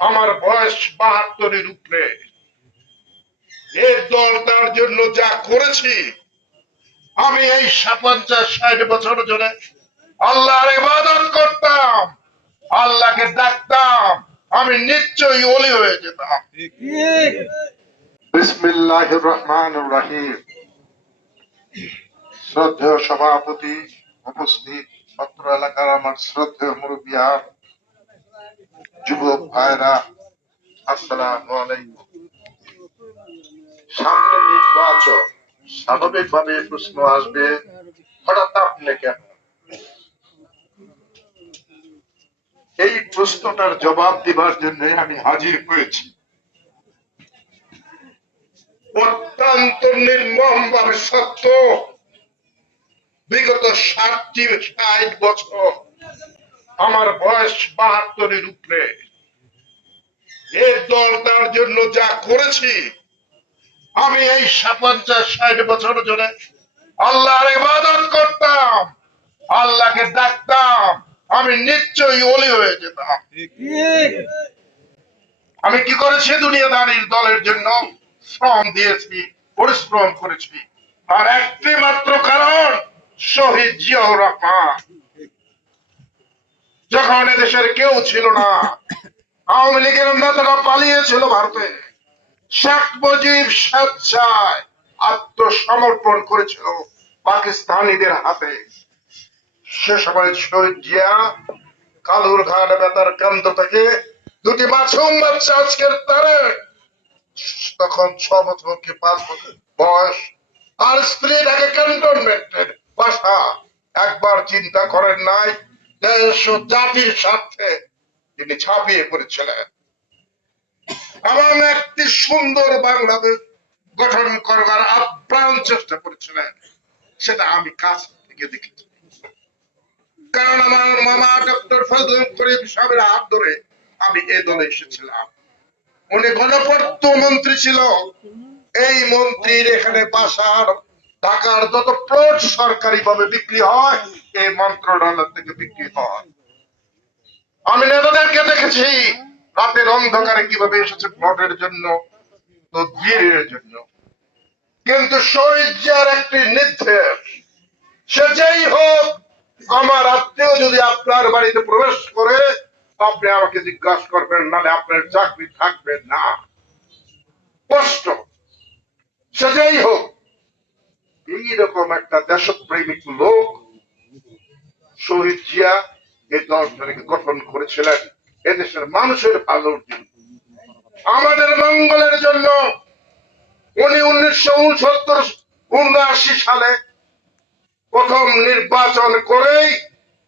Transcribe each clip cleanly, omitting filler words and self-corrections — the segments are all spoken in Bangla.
আমার বয়স ৭২-এর উপরে। এই দলটার জন্য যা করেছি, আমি এই ৫০-৬০ বছর ধরে আল্লাহর ইবাদত করতাম, আল্লাহকে ডাকতাম, আমি নিশ্চয়ই ওলি হয়ে যেতাম। বিসমিল্লাহির রহমানির রহিম। শ্রদ্ধেয় সভাপতি, উপস্থিত সত্র এলাকার আমার শ্রদ্ধেয় মুরব্বিয়ান, যুবক ভাইরা, আসসালামু আলাইকুম। সামনে নির্বাচন, স্বাভাবিকভাবে প্রশ্ন আসবে, হঠাৎ আপনি কেন? এই প্রশ্নটার জবাব দিবার জন্য আমি হাজির হয়েছি। অত্যন্ত নির্মমভাবে সত্য, বিগত ৬০ বছর আমার বয়স ৭২-এর উপরে। এই দলটার জন্য যা করেছি, আমি এই ৫০-৬০ বছর ধরে আল্লাহর ইবাদত করতাম, আল্লাহকে ডাকতাম, আমি নিশ্চয়ই ওলি হয়ে যেতাম। আমি কি করেছি? দুনিয়াদারির দলের জন্য শ্রম দিয়েছি, পরিশ্রম করেছি, আর একটি মাত্র কারণ, শহীদ জিয়াউর রহমান। যখন এদেশের কেউ ছিল না, আওয়ামী লীগের নেতারা পালিয়েছিল ভারতে, শেখ মুজিব স্বেচ্ছায় আত্মসমর্পণ করেছিল পাকিস্তানিদের হাতে। সে সময় শহীদ জিয়া কালুরঘাট বেতার কেন্দ্র থেকে দুটি মাসুম বাচ্চা, আজকের তারেক তখন ৬ বছর কি ৫ বছর বয়স, আর স্ত্রী ঢাকা ক্যান্টনমেন্টের বাসা। একবার চিন্তা করেন নাই দেশ ও জাতির স্বার্থে তিনি ঝাঁপিয়ে পড়েছিলেন এবং একটি সুন্দর বাংলাদেশ গঠন করবার আপ্রাণ চেষ্টা করেছিলেন। সেটা আমি কাছ থেকে দেখেছি, কারণ আমার মামা ডক্টর ফজলুল করিম সাহেবের হাত ধরে আমি এই দলে এসেছিলাম। উনি গণপূর্ত মন্ত্রী ছিল। এই মন্ত্রীর এখানে বাসার ঢাকার যত প্লট সরকারি ভাবে বিক্রি হয়, এই মন্ত্রণালয় থেকে বিক্রি হয়। আমি নেতাদেরকে দেখেছি রাতের অন্ধকারে কিভাবে এসেছে প্লটের জন্য, তদবিরের জন্য। কিন্তু শহীদ জিয়ার একটি নির্দেশ, সে যেই হোক, আমার আত্মীয় যদি আপনার বাড়িতে প্রবেশ করে, আপনি আমাকে জিজ্ঞাসা করবেন, নাহলে আপনার চাকরি থাকবে না। কষ্ট, সে যেই হোক। এইরকম একটা দেশপ্রেমিক লোক শহীদ জিয়া এই দলটাকে গঠন করেছিলেন এদেশের মানুষের ভালোর জন্য, আমাদের মঙ্গলের জন্য। উনি ১৯৬৯-৭৯ সালে প্রথম নির্বাচন করেই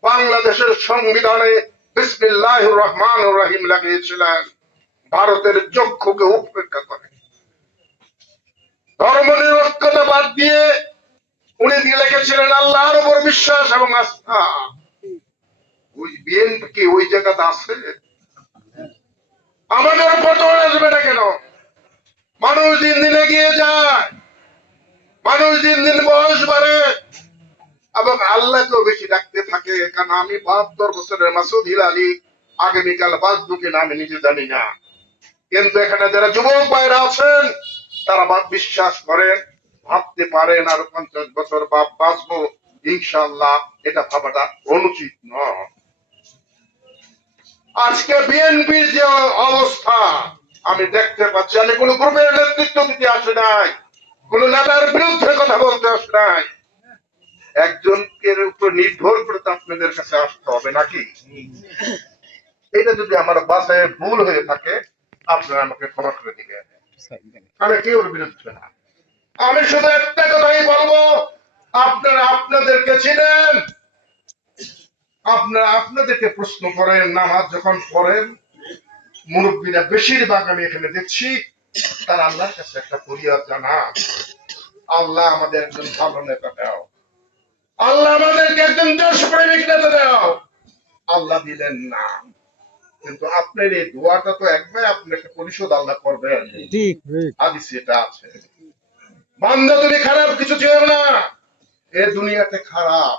বাংলাদেশের সংবিধানে বিসমিল্লাহির রহমানির রহিম লাগিয়েছিলেন, ভারতের চক্ষুকে উপেক্ষা করে। ধর্ম নিরপেক্ষতা বাদ দিয়ে উনি লিখেছিলেন আল্লাহর উপর বিশ্বাস এবং আস্থা। ওই বিএনপি ওই জায়গাতে আছে? আমাদের উপর তো আসবে না কেন? মানুষ দিন দিন এগিয়ে যায়, মানুষ দিন দিন বয়স বাড়ে এবং আল্লাহকেও বেশি ডাকতে থাকে। কারণ আমি ৭২ বছরের মাসুদ হিলালি, আগামীকাল বাঁচবো কিনা আমি নিজে জানি না, কিন্তু এখানে যারা যুবক ভাইরা আছেন তারা বিশ্বাস করেন, ভাবতে পারেন আরো ৫০ বছর বাঁচবো ইনশাআল্লাহ। এটা ভাবাটা অনুচিত নয়। আজকে বিএনপির যে অবস্থা আমি দেখতে পাচ্ছি, আমি কোন গ্রুপের নেতৃত্ব দিতে আসে নাই, কোন নেতার বিরুদ্ধে কথা বলতে আসে নাই। একজনকে উপর নির্ভর করে তো আপনাদের কাছে আসতে হবে নাকি? এটা যদি আমার বাসায় ভুল হয়ে থাকে, আপনারা আমাকে ক্ষমা করে দিবেন। আমি কেউ বিরুদ্ধে না। আমি শুধু একটা কথাই বলবো, আপনারা আপনাদেরকে চিনেন, আপনারা আপনাদেরকে প্রশ্ন করেন। নামাজ যখন পড়েন, মুরব্বীরা বেশিরভাগ আমি এখানে দেখছি তারা আল্লাহর কাছে একটা ফরিয়াদ জানান, আল্লাহ আমাদের একজন ভালো নেতা দাও, আল্লাহ আমাদেরকে একজন দেশপ্রেমিক নেতা দাও। আল্লাহ দিলেন না, কিন্তু আপনার এই দোয়াটা তো একবার আপনাকে পরিশোধ আল্লাহ করবেন। হাদিসে এটা আছে, বান্দা তুমি খারাপ কিছু চেয়েও না, এ দুনিয়াতে খারাপ।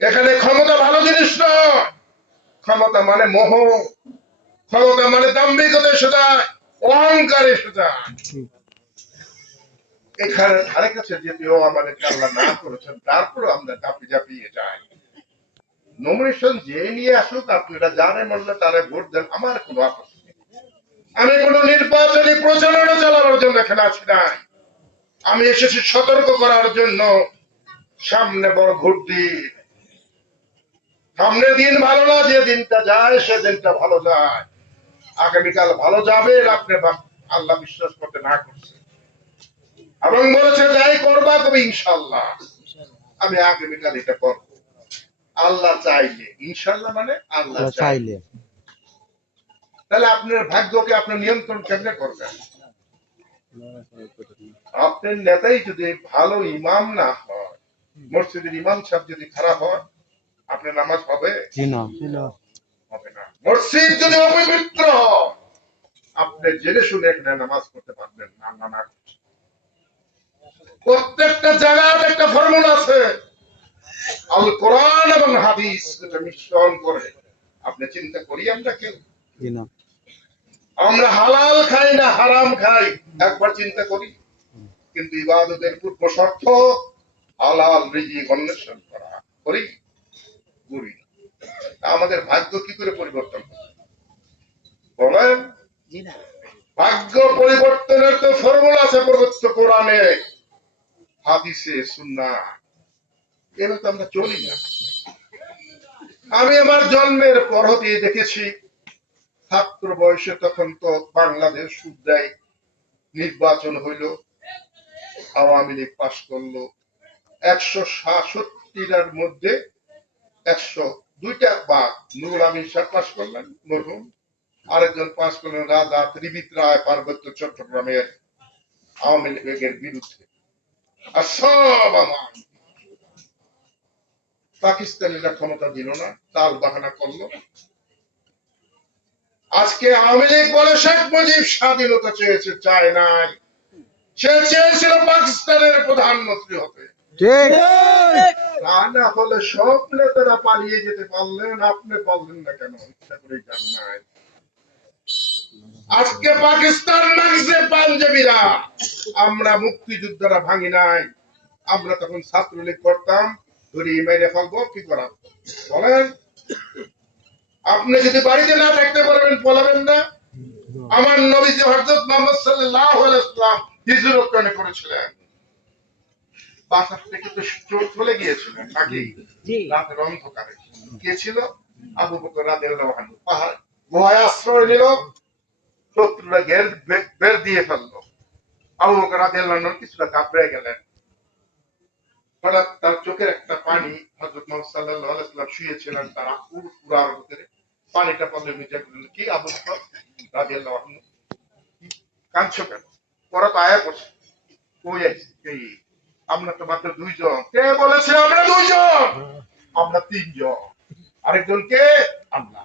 এখানে ক্ষমতা ভালো জিনিস নয়, ক্ষমতা মানে মোহ, ক্ষমতা মানে দাম্ভিকতা এসে যায়, অহংকার এসে যায়। এখানে ধারে কাছে যেতেও আমাদের আল্লাহ না করেছেন, তারপরে আমরা ঝাঁপিয়ে যাই। নমিনেশন যে নিয়ে আসুক, আপনারা যারে মরলে তারে ভোট দেন, আমার কোনো আপত্তি নেই। আমি কোন নির্বাচনী প্রচারণা চালানোর জন্য এখানে আছি নাই। আমি এসেছি সতর্ক করার জন্য। সামনে বড় ভোট দিন, সামনের দিন ভালো না, যে দিনটা যায় সে দিনটা ভালো যায়। আগামীকাল ভালো যাবে, আপনি আল্লাহ বিশ্বাস করতে না করছে এবং বলেছে যাই করবা তবে ইনশাল্লাহ আমি আগামীকাল এটা করব। আল্লাহ চাইলে, ইনশাল্লাহ মানে আল্লাহ চাইলে। তাহলে আপনার ভাগ্যকে আপনি নিয়ন্ত্রণ কেমনে করবেন? আপনার নেতাই যদি ভালো ইমাম না হয়, মসজিদের ইমাম সাহেব যদি খারাপ হয়, আপনার নামাজ হবে? হবে না। মসজিদ যদি অপবিত্র হয়, আপনি জেনে শুনে এখানে নামাজ পড়তে পারবেন না। প্রত্যেকটা জায়গায় একটা ফর্মুলা আছে, আল কোরআন এবং হাদিস যেটা মিশ্রণ করে। আপনি চিন্তা করি আমরা কেউ, আমরা হালাল খাই না হারাম খাই, একবার চিন্তা করি? কিন্তু ইবাদতের পূর্ব শর্ত হালাল রিজিক অন্বেষণ করা, করি? আমাদের ভাগ্য কি করে পরিবর্তন বলেন? ভাগ্য পরিবর্তনের তো ফর্মুলা আছে প্রদত্ত কোরআনে, হাদিসে, সুন্নাহ। এভাবে তো আমরা চলি না। আমি আমার জন্মের পর দিয়ে দেখেছি, ছাত্র বয়সে তখন তো বাংলাদেশ সুদ্রাই নির্বাচন হইল, আওয়ামী লীগ পাশ করলো। 167টার মধ্যে 102টা বাদ নুরুল আমিন সাহেব পাশ করলেন, মরহুম। আরেকজন পাশ করলেন রাজা ত্রিবিত রায়, পার্বত্য চট্টগ্রামের আওয়ামী লীগের বিরুদ্ধে। আর সব আমার পাকিস্তানিরা ক্ষমতা দিল না, তাল বাহানা করলো। আজকে আওয়ামী লীগ বলে শেখ মুজিব স্বাধীনতা চেয়েছে, চায় নাই। সে চেয়েছিল পাকিস্তানের প্রধানমন্ত্রী হতে। তা না হলে সব নেতারা পালিয়ে যেতে পারলেন, আপনি পারলেন না কেন? ইচ্ছা করে যান নাই। আজকে পাকিস্তান মানছে পাঞ্জাবিরা, আমরা মুক্তিযোদ্ধারা ভাঙি নাই। আমরা তখন ছাত্রলীগ করতাম, ধরে মেরে ফেলবো, কি করা বলেন? আপনি যদি বাড়িতে না থাকতে পারবেন, পলাবেন না? আমার নবীজি হযরত মুহাম্মদ সাল্লাল্লাহু আলাইহি ওয়াসাল্লাম হিজরত কেন করেছিলেন? বাসা থেকে তো চলে গিয়েছিলেন নাকি? রাতের অন্ধকারে কে ছিল? আবু বকর রাদিয়াল্লাহু আনহু পাহাড় গুহায় আশ্রয় নিল, শত্রুরা বের দিয়ে ফেললো। আবু বকর রাদিয়াল্লাহু আনহু কিছুটা ঘাবড়ে গেলেন। হঠাৎ তার চোখের একটা পানি, হযরত মুহাম্মদ সাল্লাল্লাহু আলাইহি ওয়াসাল্লাম শুয়েছিলেন, তার পুরার ভিতরে পানিটা পড়লে নিচে গেলেন। কি আবু বকর রাদিয়াল্লাহু আনহু, কাঁদছো কেন? ওরা তো আয়া পড়ছে, কই আইছে? আমরা তো মাত্র 2 জন। কে বলেছে আমরা 2 জন? আমরা 3 জন। আরেকজন কে? আল্লাহ।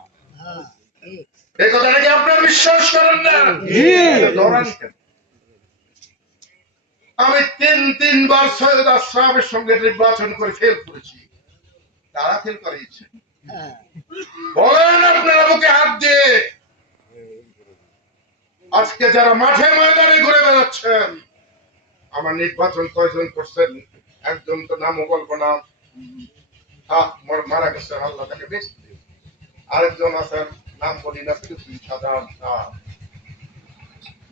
এই কথাটা কি আপনারা বিশ্বাস করেন না? ধরান কেন? আমি 3বার সৈয়দ আশরাফের সঙ্গে নির্বাচন করে ফেল করেছি, তারা ফেল করেছে। বলেন আপনারা বুকে হাত দিয়ে। আজকে যারা মাঠে ময়দানে ঘুরে বেড়াচ্ছেন, আমার নির্বাচন কয়জন করছেন? একজন তো নামও বলবো না, মারা গেছেন, আল্লাহ তাকে বেশ। আরেকজন আছেন, নাম বলি না, সাধারণ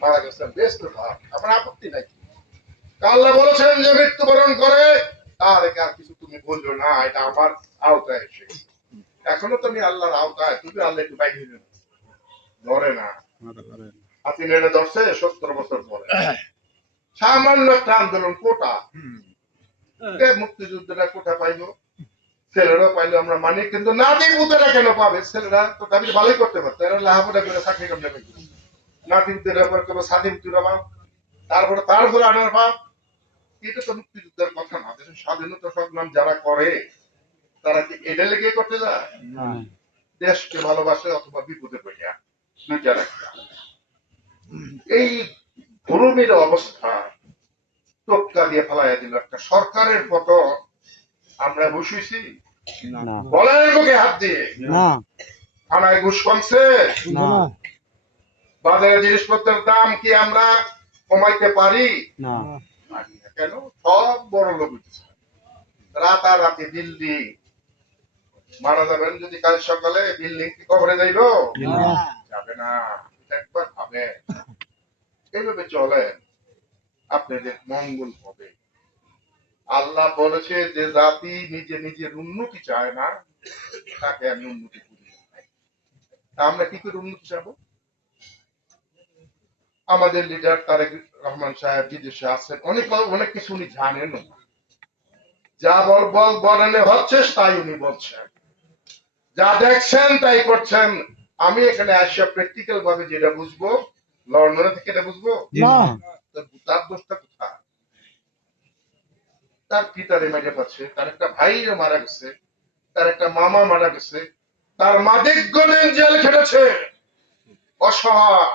মারা গেছেন, বেশ তো ভাব, আমার আপত্তি নাই। আল্লাহ বলেছেন যে মৃত্যুবরণ করে তার আর কিছু তুমি বললো না, এটা আমার আওতায় এসে। এখনো তুমি আল্লাহর আওতায়, তুমি আল্লাহ একটু বাইরে ধরে না। আপনি নেড়ে ধরছে 70 বছর পরে। সামান্য একটা আন্দোলন, কোটা মুক্তিযুদ্ধরা কোটা পাইলো, ছেলেরা পাইলো, আমরা মানি। কিন্তু নাতি পুতেরা কেন পাবে? ছেলেরা তো দাবি ভালোই করতে পারতো, এরা লাহাপড়া করে চাকরি করতে পারত। নাতি পুতেরা পরে কেবল স্বাধীন তুরা পাব, তারপরে আনার পাব। এটা তো মুক্তিযুদ্ধের কথা না। দেশের স্বাধীনতা সংগ্রাম যারা করে, তারা কি এটা লেগে করতে যায়? দেশকে ভালোবাসে অথবা বিপদে পড়িয়া, দুইটার একটা। এই ভূমির অবস্থা টোটকা দিয়ে ফেলাইয়া দিল একটা সরকারের পতন। আমরা বসেছি বলেন বুকে হাত দিয়ে? থানায় ঘুষ কমছে? না বাজারে জিনিসপত্রের দাম কি আমরা কমাইতে পারি? না পারি না। কেন? সব বড় লোক হইতেছে। রাতারাতি বিল্ডিং মারা যাবেন যদি কাল সকালে, বিল্ডিং কি কবরে যাইবো? না যাবে না। এটা একবার ভাবে এইভাবে চলে, আপনাদের মঙ্গল হবে। আল্লাহ বলেছে যে জাতি নিজে নিজের উন্নতি চায় না, তাকে আমি উন্নতি করি না। তা আমরা কি করে উন্নতি চাবো? আমাদের লিডার তারেক রহমান সাহেব বিদেশে আছেন, অনেক অনেক কিছু উনি জানেন না। যা বলেন হচ্ছে তাই উনি বলছেন, যা দেখছেন তাই করছেন। আমি এখানে আসিয়া প্র্যাকটিক্যাল ভাবে যেটা বুঝবো, লন্ডনে থেকে এটা বুঝবো না তো তার দোষটা কোথায়? তার পিতারে মেরে পাচ্ছে, তার একটা ভাই মারা গেছে, তার একটা মামা মারা গেছে, তার মা দীর্ঘদিন জেল খেটেছে, অসহায়।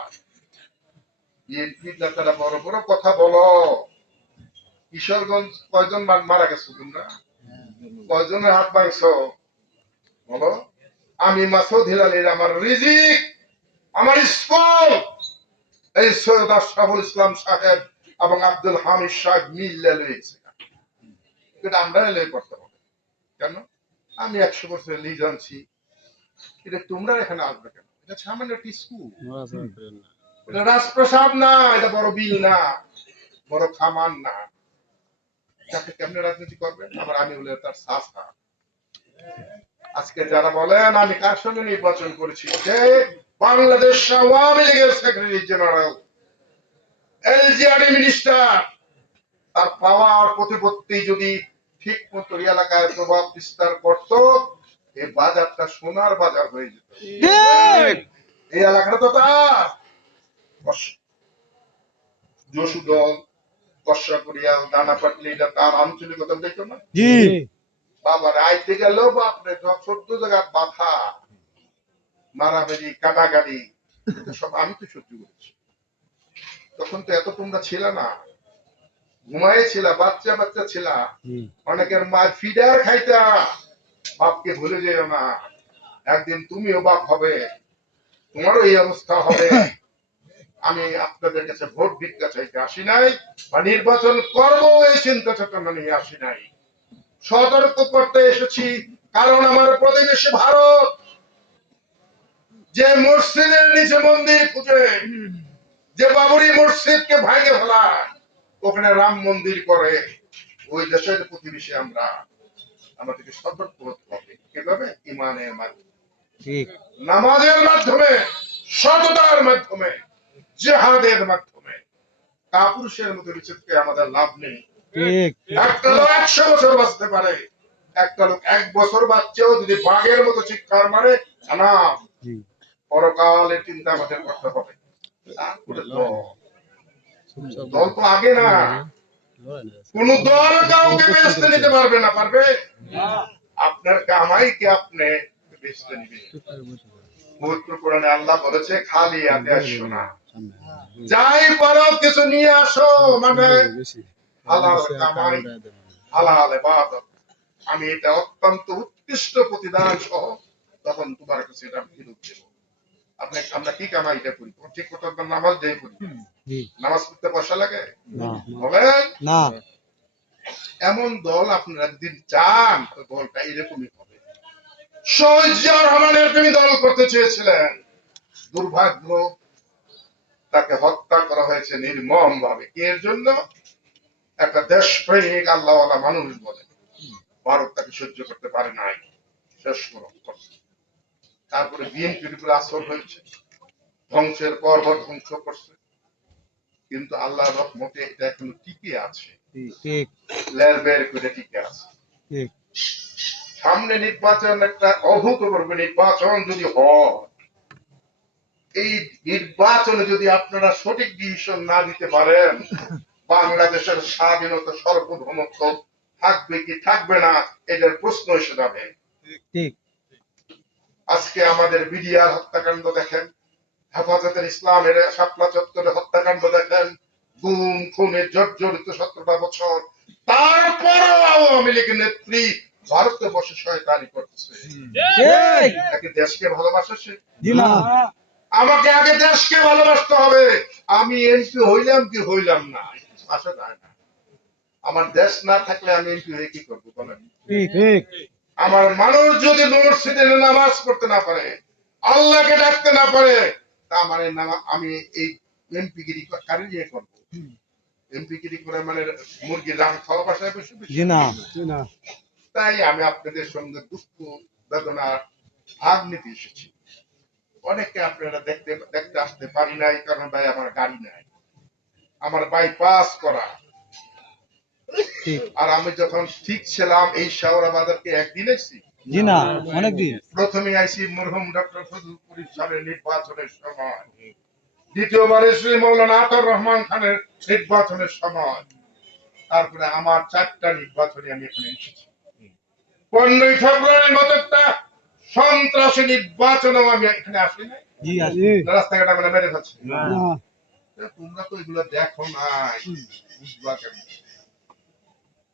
বিএনপির নেতারা বড় বড় কথা বলো। কিশোরগঞ্জ কয়জন মারা গেছো তোমরা? কয়জনের হাত ভাঙছো বলো? আমি মাসুদ হিলালির আমার রিজিক, আমার স্কুল, এই সৈয়দ আশরাফুল ইসলাম সাহেব এবং আব্দুল হামিদ সাহেব মিল্লে লইছে। এটা আমরা লই করতে হবে। কেন? আমি 100 বছর লিজ আনছি, এটা তোমরা এখানে আসবে কেন? এটা সামান্য একটি স্কুল, এটা রাজপ্রসাদ না, এটা বড় বিল না, বড় খামান না। তাকে কেমনে রাজনীতি করবেন? আবার আমি বলে তার সাফা। আজকে যারা বলেন আমি কার সঙ্গে নির্বাচন করেছি, যে বাংলাদেশ আওয়ামী লীগের সেক্রেটারি জেনারেল, এলজিআরডি মিনিস্টার, তার পাওয়ার প্রতিপত্তি যদি ঠিক মতো এলাকায় প্রভাব বিস্তার করত, এই বাজারটা সোনার বাজার হয়ে যেত। এই এলাকাটা তো তার যশু দল, কষা করিয়াল, দানা পাটলি, এটা তার আঞ্চলিকতা দেখতো না। জি বাবা আইতে গেল বাপরে 14 জায়গা বাধা, মারামারি, কাটাকাটি, সব আমি তো সহ্য করেছি। তখন তো এত তোমরা ছিল না, ঘুমাই ছিল, বাচ্চা বাচ্চা ছিল, অনেকের মা ফিডার খাইতা। বাপকে ভুলে যেও না, একদিন তুমিও বাপ হবে, তোমারও এই অবস্থা হবে। আমি আপনাদের কাছে ভোট ভিক্ষা চাইতে আসি নাই, বা নির্বাচন করবো এই চিন্তা চেতনা নিয়ে আসি নাই। সতর্ক করতে এসেছি, কারণ আমার প্রতিবেশী ভারত যে মসজিদের নিচে মন্দির খুঁজে, যে বাবরি মসজিদকে ভাঙে ফেলায়, ওখানে রাম মন্দির করে, ওই দেশের প্রতিবেশী আমরা, আমাদেরকে সতর্ক হতে হবে। কিভাবে? ইমানের মাধ্যমে, নামাজের মাধ্যমে, সততার মাধ্যমে, জিহাদের মাধ্যমে। কাপুরুষের মতো বিচিত্রে আমাদের লাভ নেই। একটা লোক 100 বছর বাঁচতে পারে, একটা লোক 1 বছর বাচ্চাও যদি বাঘের মতো চিৎকার মারে, না, পরকালের চিন্তা আমাদের করতে হবে। তারপরে দল তো আগে না, কোন দল কাউকে বেচতে নিতে পারবে না। পারবে? আপনার কামাইকে আপনি বেচতে নিবে। পবিত্র কোরআনে আল্লাহ বলেছে, খালি হাতে আসো না, যাই পারো কিছু নিয়ে আসো, মানে হালাল কামাই, হালাল ইবাদত। আমি এটা অত্যন্ত উৎকৃষ্ট প্রতিদান সহ তখন তোমার কাছে এটা ফেরত দেব। আমরা কি কামাইটা করি? ঠিক মতো নামাজ দিয়ে করি? নামাজ পড়তে পয়সা লাগে? বলেন না এমন দল আপনারা যদি চান, তো দলটা এরকমই হবে। শহীদ জিয়াউর রহমানের তুমি দল করতে চেয়েছিলেন, দুর্ভাগ্য তাকে হত্যা করা হয়েছে নির্মম ভাবে। এর জন্য একটা দেশপ্রেমিক আল্লাহওয়ালা মানুষ বলে ভারত তাকে সহ্য করতে পারে নাই, শেষ করছে। তারপরে বিএনপির উপরে আসর হয়েছে, ধ্বংসের পর ধ্বংস করছে, কিন্তু আল্লাহর রহমতে এটা এখনো টিকে আছে, লের বের করে টিকে আছে। সামনে নির্বাচন, একটা অভূতপূর্ব নির্বাচন যদি হয়, এই নির্বাচনে যদি আপনারা সঠিক ডিসিশন না দিতে পারেন, বাংলাদেশের স্বাধীনতা সার্বভৌমত্ব থাকবে কি থাকবে না, এটার প্রশ্ন এসে যাবে। আজকে আমাদের বিডিআর হত্যাকাণ্ড দেখেন, হেফাজতের ইসলামের শাপলা চত্বরে হত্যাকাণ্ড দেখেন, গুম খুনে জর্জরিত 17টা বছর, তারপরও আওয়ামী লীগ নেত্রী ভারতে বসে শয়তানি করতেছে। ঠিক নাকি দেশকে ভালোবাসে সে? জি না আমাকে আগে দেশকে ভালোবাসতে হবে। আমি এমপি হইলাম কি হইলাম না, আসা যায় না। আমার দেশ না থাকলে আমি এমপি হয়ে কি করবো বলেন? ঠিক আমার মানুষ যদি মসজিদে নামাজ পড়তে না পারে, আল্লাহকে ডাকতে না পারে, তা আমার আমি এই এমপি গিরি কারি নিয়ে করবো। এমপি গিরি করে মানে মুরগির রান খাওয়া বাসায় বসে বসে। জি না তাই আমি আপনাদের সঙ্গে দুঃখ বেদনার ভাগ নিতে এসেছি। অনেকে আপনারা দেখতে দেখতে আসতে পারি নাই, কারণ ভাই আমার গাড়ি নাই, আমার বাইপাস করা। ঠিক আর আমি যখন ঠিক ছিলাম এই শাওরা বাজারকে একদিন এসেছি। জি না অনেক দিন প্রথমে আইসি মরহুম ডক্টর ফজলুল সাহেবের নির্বাচনের সময়, দ্বিতীয়বারে শ্রী মৌলানা আতাউর রহমান খানের নির্বাচনের সময়, তারপরে আমার 4টা নির্বাচনে আমি এখানে এসেছি। 15ই ফেব্রুয়ারির মতো একটা সন্ত্রাসী নির্বাচনেও আমি এখানে আসি নাই। জি আছে রাস্তাঘাট আমরা মেরে ফেলছি। না তোমরা তো এগুলো দেখো নাই, বুঝবা কেমন?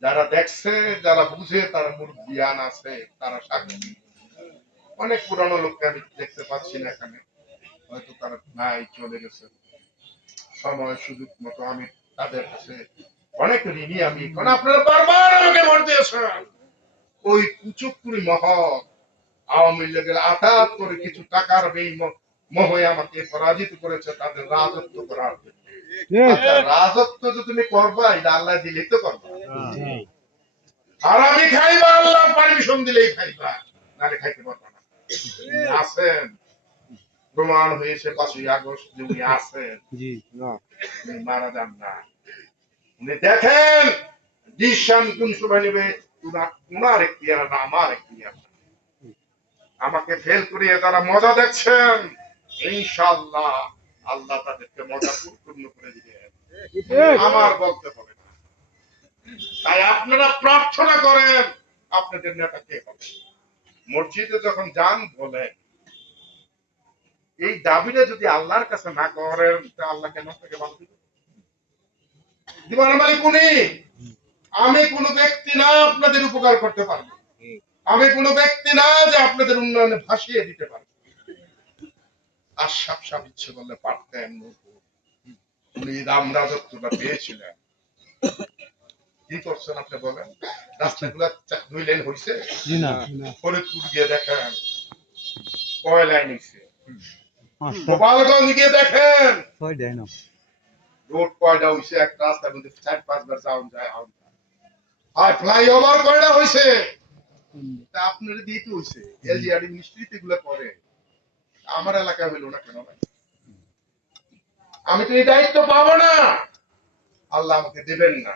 যারা দেখছে, যারা বুঝে, তারা মূল জ্ঞান আছে, তারা সাক্ষী। অনেক পুরানো লোককে আমি দেখতে পাচ্ছি না এখানে, হয়তো তারা নাই, চলে গেছে। সময় সুযোগ মতো আমি তাদের কাছে অনেক ঋণী আমি। কারণ আপনারা বারবার আমাকে ভোট দিয়েছেন। ওই কুচুকুরি মহল আওয়ামী লীগের আঘাত করে কিছু টাকার মোহে আমাকে পরাজিত করেছে তাদের রাজত্ব করার জন্য। আচ্ছা, রাজত্ব যদি তুমি করবা, এটা আল্লাহ দিলেই তো করবা। আর আমি খাইবা আল্লাহ পারমিশন দিলেই খাইবা, নাহলে খাইতে পারবা না। আছেন, প্রমাণ হয়েছে 5ই আগস্ট যে উনি আছেন, জি না উনি মারা যান না। উনি দেখেন ডিসিশন কোন সময় নেবে, উনার এখতিয়ার না আমার এখতিয়ার। আমাকে ফেল করিয়ে যারা মজা দেখছেন, ইনশাআল্লাহ আল্লাহ তাদেরকে মজা পূর্ণ করে দিবেন, আমার বলতে হবে না। তাই আপনারা প্রার্থনা করেন আপনাদের নেতা কে হবে। মসজিদে যখন যান বলেন, এই দাবিটা যদি আল্লাহর কাছে না করেন, তা আল্লাহ কেন আপনাকে ভালো দিবেন? দিবার মালিক উনি। আমি কোনো ব্যক্তি না আপনাদের উপকার করতে পারবো, আমি কোনো ব্যক্তি না যে আপনাদের উন্নয়নে ভাসিয়ে দিতে পারবো। আর সাপ ইচ্ছে করলে পারতেন। উনি রাম রাজত্বটা পেয়েছিলেন, কি করছেন আপনি বলেন? রাস্তাগুলো 2 লেন হয়েছে? জি না ফরিদপুর গিয়ে দেখেন কয় লাইন হয়েছে, 5টা গোপালগঞ্জ গিয়ে দেখেন 6 দেয় না রোড কয়টা হয়েছে, একটা রাস্তার মধ্যে 4-5 বার যাওয়া যায়। আর ফ্লাইওভার কয়টা হয়েছে, তা আপনার দিতে হয়েছে। এলজিআরডি মিনিস্ট্রিতে এগুলো করে, আমার এলাকায় হইল না কেন ভাই? আমি তো এই দায়িত্ব পাবো না, আল্লাহ আমাকে দেবেন না।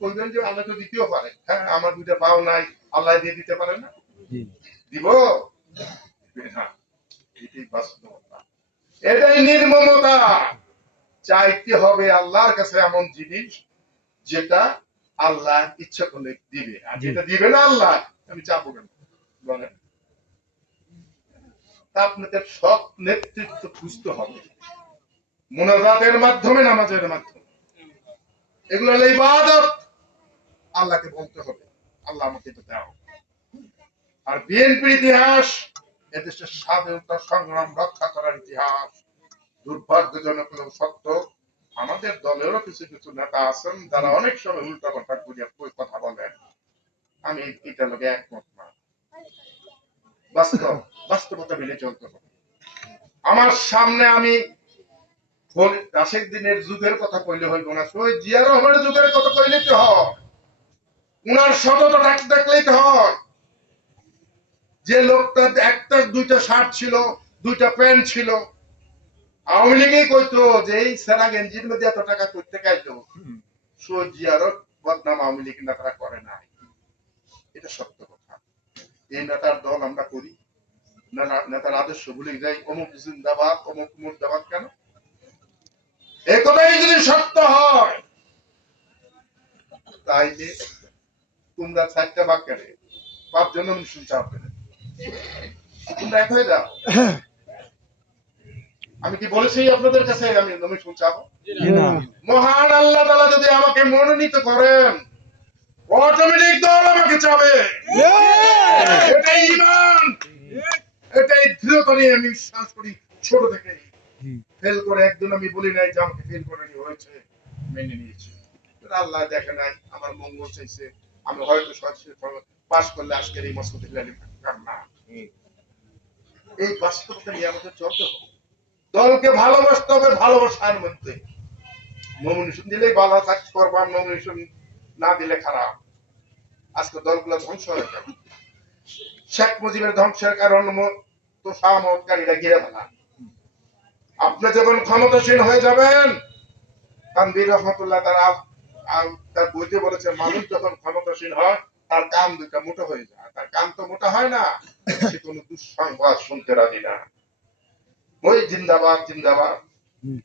বলবেন যে আল্লাহ তো দিতেও পারে। হ্যাঁ, আমার 2টা পাও নাই, আল্লাহ দিয়ে দিতে পারে না? জি দিব না, এটাই বাস্তবতা, এটাই নির্মমতা। চাইতে হবে আল্লাহর কাছে এমন জিনিস যেটা আল্লাহ ইচ্ছা করলে দিবে, আর যেটা দিবে না আল্লাহ আমি চাবো কেন বলেন? তা আপনাদের সৎ নেতৃত্ব খুঁজতে হবে, মুনাজাতের মাধ্যমে, নামাজের মাধ্যমে। এগুলো হলো ইবাদত, আল্লাহকে বলতে হবে আল্লাহ আমাকে এটা দাও। আর বিএনপির ইতিহাস এদেশের স্বাধীনতা সংগ্রাম রক্ষা করার ইতিহাস। দুর্ভাগ্যজনক হলেও সত্য, আমাদের দলেরও কিছু কিছু নেতা আছেন যারা অনেক সময় উল্টা পাল্টা করিয়া কথা বলেন। আমি এটা লোকে একমত না। বাস্তবতা মেনে চলতে হবে। আমার সামনে আমি রাশেদ দিনের যুগের কথা কইলে হইব না, শহীদ জিয়া রহমানের যুগের কথা কইলে তো হয়, উনার সততা দেখলেই তো হয়। যে লোকটা একটা 2টা শার্ট ছিল, 2টা প্যান্ট ছিল, আওয়ামী লীগই কইতো যে এই সেরা গেঞ্জির মধ্যে এত টাকা করতে গাইতো। শহীদ জিয়ারও বদনাম আওয়ামী লীগ নেতারা করে নাই, এটা সত্য কথা। এই নেতার দল আমরা করি, নেতার আদর্শ ভুলে যাই, অমুক জিন্দাবাদ অমুক মুর্দাবাদ কেন? এ কথাই যদি সত্য হয়, তাইলে তোমরা 4টা বাক্যারে 5 জন শুনতে চাও, তোমরা এক হয়ে যাও। আমি কি বলেছি আপনাদের কাছে আমি নমিনেশন চাবো? জি না মহান আল্লাহ তাআলা যদি আমাকে মনোনীত করেন, অটোমেটিক দল আমাকে চাবে। এটাই ঈমান, এটাই দৃঢ়তা নিয়ে আমি বিশ্বাস করি ছোট থেকে। জি ফেল করে একদিন আমি বলি নাই যে আমাকে ফেল করে হয়েছে, মেনে নিয়েছি। কিন্তু আল্লাহ দেখে নাই, আমার মঙ্গল চাইছে। আমি হয়তো পাস করলে আজকের এই মসজিদে লাইনে থাকতাম না। এই বাস্তবতা নিয়ে আমাদের চলতে হবে। দলকে ভালোবাসতে হবে, ভালোবাসার মধ্যে নমিনেশন দিলেই ভালো থাকতে পারবা, নমিনেশন না দিলে খারাপ। আজকে দলগুলো ধ্বংস হয়ে গেল। শেখ মুজিবের ধ্বংসের কারণ তো সামতকারীরা ঘিরে ফেলা। আপনি যখন ক্ষমতাসীন হয়ে যাবেন, তানভীর রহমতুল্লাহ তার বইতে বলেছে, মানুষ যখন ক্ষমতাসীন হয় তার কান দুইটা মোটা হয়ে যায়। তার কান তো মোটা হয় না, সে কোনো দুঃসংবাদ শুনতে রাজি না। ওই জিন্দাবাদ জিন্দাবাদ, হুম,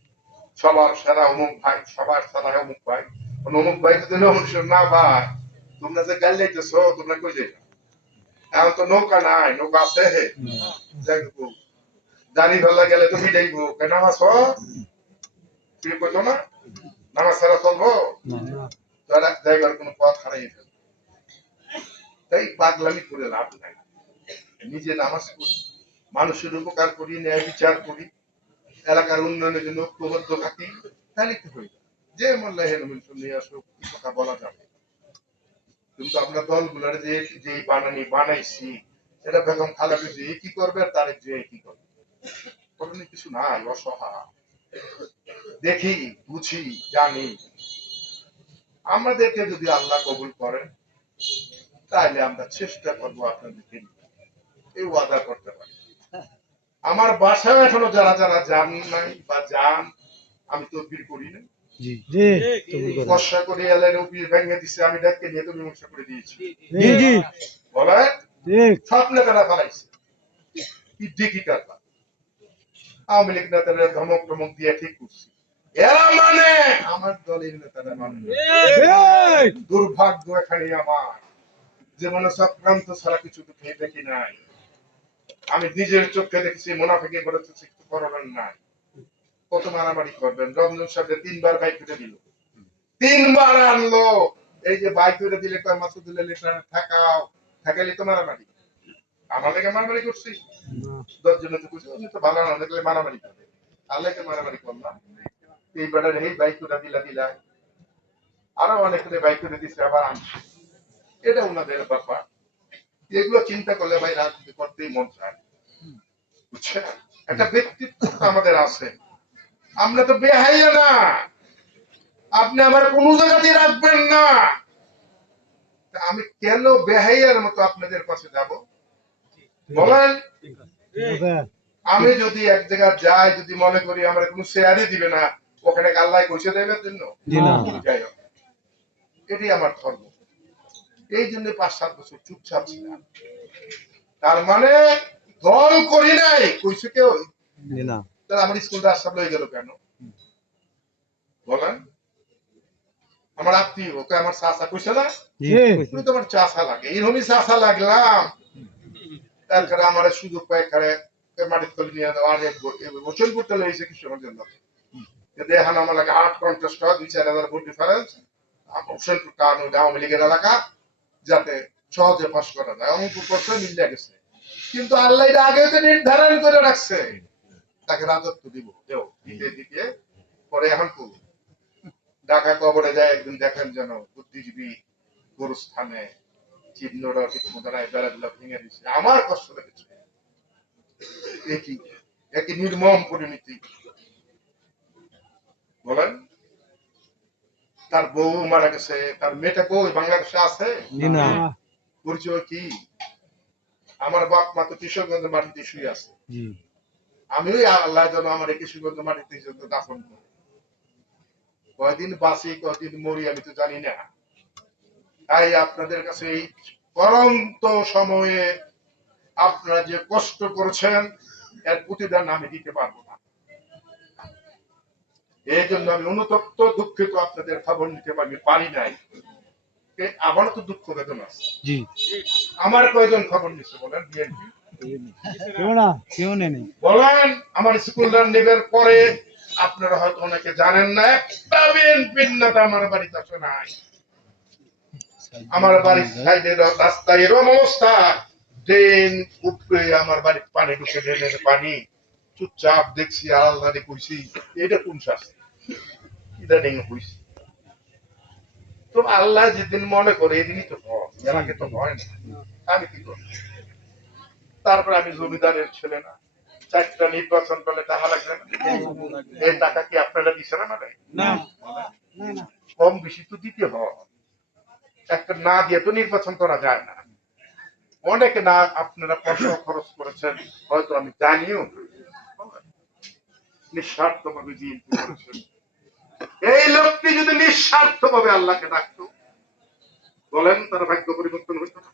সবার সেরা অমুক ভাই, সবার সেরা অমুক ভাই। অমুক ভাই যদি নমিনেশন না পায়, তোমরা যে গাল যাইতেছো, তোমরা কই যাইবা? এখন তো নৌকা নাই, নৌকা আছে জানি ভালো গেলে তো মিটাইবো কেন আছো, তুমি কইতো না নামাজ ছাড়া চলবো? না তারা জায়গার কোনো পথ হারাই ফেলবে। তাই পাগলামি করে লাভ নাই। নিজে নামাজ পড়ি, মানুষের উপকার করি, ন্যায় বিচার করি, এলাকার উন্নয়নের জন্য ঐক্যবদ্ধ থাকি, তাহলে কি হইল? যে মোল্লা হেলমেট নিয়ে আসুক, কথা বলা যাবে। কিন্তু আমরা দলগুলার যে যে বানাইছি, সেটা বেগম খালেদা জিয়া কি করবে, আর তারেক জিয়া কি করবে? করণীয় কিছু নাই, অসহায়। দেখি, বুঝি, জানি। আমাদেরকে যদি আল্লাহ কবুল করেন, তাহলে আমরা চেষ্টা করবো আপনাদেরকে নিয়ে। এই ওয়াদা করতে পারি। আমার বাসায় এখনো যারা যারা যান নাই বা যান, আমি তদবির করি না। জি জি তুমি করো। বর্ষা করে এলের উপর ভেঙে দিছে, আমি ডাককে নিয়ে তো মীমাংসা করে দিয়েছি। জি জি বলে ঠিক সব নেতারা ফেলাইছে, কি দেখি কারবা। আওয়ামী লীগ নেতারা ধমক টমক দিয়ে ঠিক করছি, এরা মানে আমার দলের নেতারা মানে না। এই! দুর্ভাগ্য এখানে আমার, জীবনে চক্রান্ত ছাড়া কিছু তো খেয়ে দেখি নাই। আমি নিজের চোখে দেখেছি মুনাফিকি করেছে, কিছু করবেন নাই। কত মারামারি করবেন? রমজান সাহেব 3 বার বাইক করে দিল, 3 বার আনলো। এই যে বাইক করে দিলে কয় মাসুদুল্লাহ লেটার ঠেকাও, ঠেকাইলে তো মারামারি। আমার লেগে মারামারি করছি? না 10 জনে তো খুশি, আমি তো ভালো না দেখলে মারামারি করবে। আল্লাহকে মারামারি করলাম। এই বেটার এই বাইক করে দিলা, আরো অনেক বাইক করে দিচ্ছে, আবার আনছে। এটা ওনাদের ব্যাপার। এগুলো চিন্তা করলে ভাই রাজনীতি করতেই মন চায়, বুঝছেন? একটা ব্যক্তিত্ব তো আমাদের আছে। আমরা তো বেহাইয়া না, আপনি আমার কোনো জায়গাতে রাখবেন না। তা আমি কেন বেহাইয়ার মতো আপনাদের কাছে যাব বলেন? ওকে আমি যদি এক জায়গায় যাই, যদি মনে করি আমার কোনো শেয়ারই দিবে না, ওখানে আল্লাহ পয়সা দেওয়ার জন্য জি না যাই হোক, এটাই আমার ধর্ম। এই জন্য 5-7 বছর চুপচাপ ছিলাম। তার মানে দল করি নাই, কইছে কেউ। জি না তাহলে আমার স্কুলটা আসাম হয়ে গেল কেন বলেন? আমার আত্মীয়, ওকে আমার চাষা কইছে না, জি তুমি তো আমার চাষা লাগে, এইরকমই চাষা লাগলাম। তারপরে আমার সুযোগ পাই করে মাটির তলে নিয়ে দেওয়া, অনেক ওজন করতে লেগেছে কৃষকের জন্য। দেখান আমার লাগে 8 কন্টেস্ট হয়, 2-4 হাজার ভোট ডিফারেন্স। হোসেনপুর কারণ আওয়ামী লীগের এলাকা, যাতে সহজে পাশ করা যায়, অঙ্ক করছে, মিলে গেছে। কিন্তু আল্লাহ এটা আগে তো নির্ধারণ করে রাখছে, তাকে রাজত্ব দিব, দেও দিতে দিতে পরে এখন করব। ঢাকা কবরে যায় একদিন, দেখেন যেন বুদ্ধিজীবী গোরস্থানে চিহ্নটা ঠিক মতো নাই, বেড়াগুলো ভেঙে দিচ্ছে, আমার কষ্ট লেগেছে। একই একই নির্মম পরিণতি বলেন। তার বউ মারা গেছে, তার মেয়েটা কই বাংলাদেশে আছে? জি না পরিচয় কি? আমার বাপ মা তো কিশোরগঞ্জ মাটিতে শুয়ে আছে। জি আমি ওই আল্লাহ যেন আমার এই কিশোরগঞ্জ মাটিতে দাফন করে। কয়দিন বাঁচি কয়দিন মরি আমি তো জানি না। তাই আপনাদের কাছে এই পরন্ত সময়ে আপনারা যে কষ্ট করেছেন, এর প্রতিদান আমি দিতে পারবো না। এই জন্য আমি অনুতপ্ত, দুঃখিত, আপনাদের খবর নিতে পারি নাই। আমারও তো দুঃখ বেদনা আছে। জি আমার কয়জন খবর নিচ্ছে বলেন? বিএনপি কেউ না কেউ নেই বলেন। আমার স্কুল রান নেবার পরে আপনারা হয়তো অনেকে জানেন না, একটা বিএনপির নেতা আমার বাড়িতে আসে নাই। আমার বাড়ির সাইডের রাস্তায় এরকম অবস্থা, ড্রেন উপরে আমার বাড়ির পানি ঢুকে, ড্রেনের পানি চুপচাপ দেখছি, আল্লাহ কইছি এটা কোন শাস্তি, ইদানিং হইছে। তো আল্লাহ যেদিন মনে করে এদিনই তো হয়, এর আগে তো হয় না। আমি কি করব? তারপর আমি জমিদারের ছেলে না, 4টা নির্বাচন করলে টাকা লাগবে না? এই টাকা কি আপনারা দিচ্ছেন না? না কম বেশি তো দিতে হয়, একটা না দিয়ে তো নির্বাচন করা যায় না। অনেকে না আপনারা পয়সা খরচ করেছেন, হয়তো আমি জানিও না, নিঃস্বার্থ ভাবে বিএনপি করেছেন। এই লোকটি যদি নিঃস্বার্থ ভাবে আল্লাহকে ডাকতো, বলেন তার ভাগ্য পরিবর্তন হইতো না?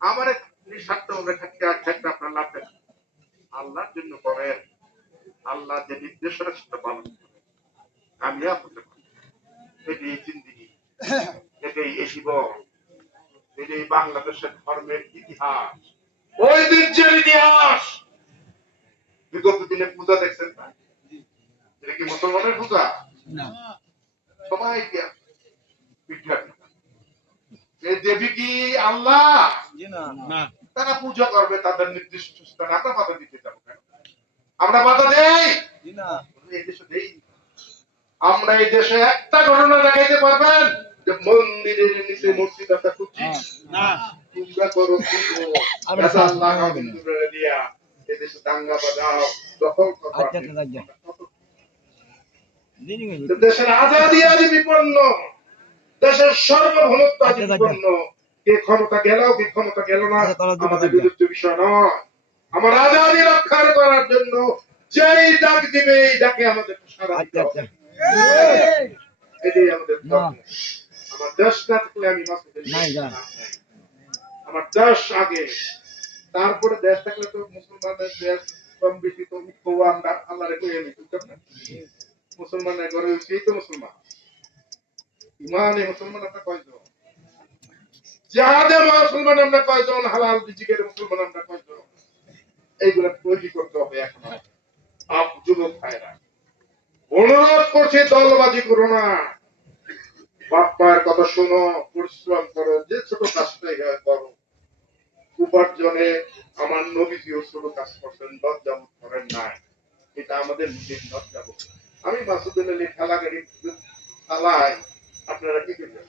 আমার নিঃস্বার্থ ভাবে থাকতে আপনার লাভ দেন, আল্লাহর জন্য করেন, আল্লাহ যে নির্দেশনা সেটা পালন করেন, আমি আপনাদের এটাই জিন্দিগি, এটাই এই জীবন, এটাই বাংলাদেশের ধর্মের ইতিহাস, ঐতিহ্যের ইতিহাস। বিগত দিনে পূজা দেখছেন না? এটা কি মুসলমানের পূজা? সবাই কি পিঠা এই দেবী কি আল্লাহ? না তারা পূজা করবে তাদের নির্দিষ্ট স্থানে, আমরা বাধা দিতে যাবো কেন? আমরা বাধা দেই? এই দেশে দেই। আমরা এই দেশে একটা ঘটনা দেখাইতে পারবেন যে মন্দিরের নিচে মসজিদ একটা খুঁজছি না তোমরা করো পুজো, আল্লাহ হিন্দুরা দিয়া এই দেশে দাঙ্গা বাজাও, দখল করো। দেশের আজাদি আজ বিপন্ন, দেশের সার্বভৌমত্ব আজ বিপন্ন। কে ক্ষমতা গেল কি ক্ষমতা গেল না আমাদের বিরুদ্ধে বিষয় নয়। আমার আজাদি রক্ষা করার জন্য যেই ডাক দিবে এই ডাকে আমাদের সাড়া দিতে হবে। এটাই আমাদের ধর্ম। আমার দেশ না থাকলে আমি আমার দেশ আগে, তারপরে দেশ থাকলে তো মুসলমানের দেশ কম বেশি তো আমরা আল্লাহ রেখে বুঝতাম না। মুসলমানের ঘরে হয়েছে তো মুসলমান, ইমানে মুসলমান আমরা কয়জন, জাহাদে মুসলমান আমরা কয়জন, হালাল রিজিকের মুসলমান আমরা কয়জন, এইগুলা তৈরি করতে হবে। এখন যুবক ভাইরা অনুরোধ করছি, দলবাজি করো না, বাপ মায়ের কথা শোনো, পরিশ্রম করো, যে ছোট কাজটাই হয় করো। উপার্জনে আমার নবীজিও ছোট কাজ করছেন, লজ্জাবোধ করেন নাই, এটা আমাদের নিজের লজ্জাবোধ। আমি মাসুদুল আলী খেলা গাড়ি চালাই, আপনারা কি করবেন?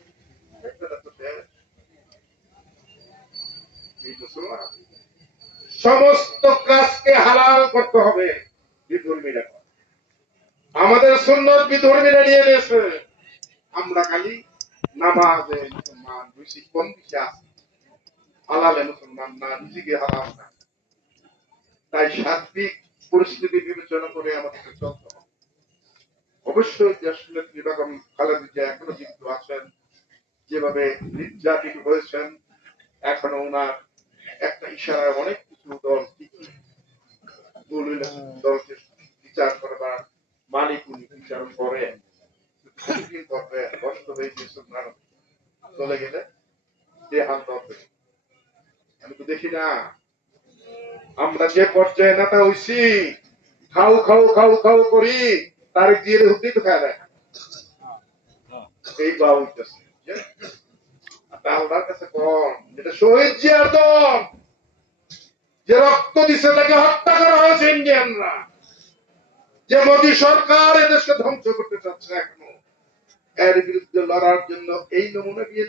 সমস্ত কাজকে হালাল করতে হবে, বিধর্মীরা আমাদের সুন্নত বিধর্মীরা নিয়ে নিয়েছে। আমরা খালি নামাজে মুসলমান, বেশি কম বেশি আছে, হালালে মুসলমান না, নিজেকে হালাল না। তাই সার্বিক পরিস্থিতি বিবেচনা করে আমাদেরকে চলতে হবে। অবশ্যই দেশনেত্রী বেগম খালেদা জিয়া এখনো জীবিত আছেন, যেভাবে নির্যাতিত হয়েছেন, এখনো ওনার একটা ইশারায় অনেক কিছু দল দলকে বিচার করবার মালিক উনি বিচার করে করবে, কষ্ট হয়ে চলে গেলে দেহান্ত হবে। আমি তো দেখি না, আমরা যে পর্যায়ে নেতা হইছি, খাও খাও খাও খাও করি, তার দিয়ে হুদ্দি তো খায় না, এই বা হইতেছে আল্লাহর কাছে কম। যেটা শহীদ জিয়ার দল, যে রক্ত দিছে, তাকে হত্যা করা হয়েছে ইন্ডিয়ানরা, যে মোদী সরকার এদেশকে ধ্বংস করতে চাচ্ছে এখনো, এর বিরুদ্ধে লড়ার জন্য এই নমুনা দিয়ে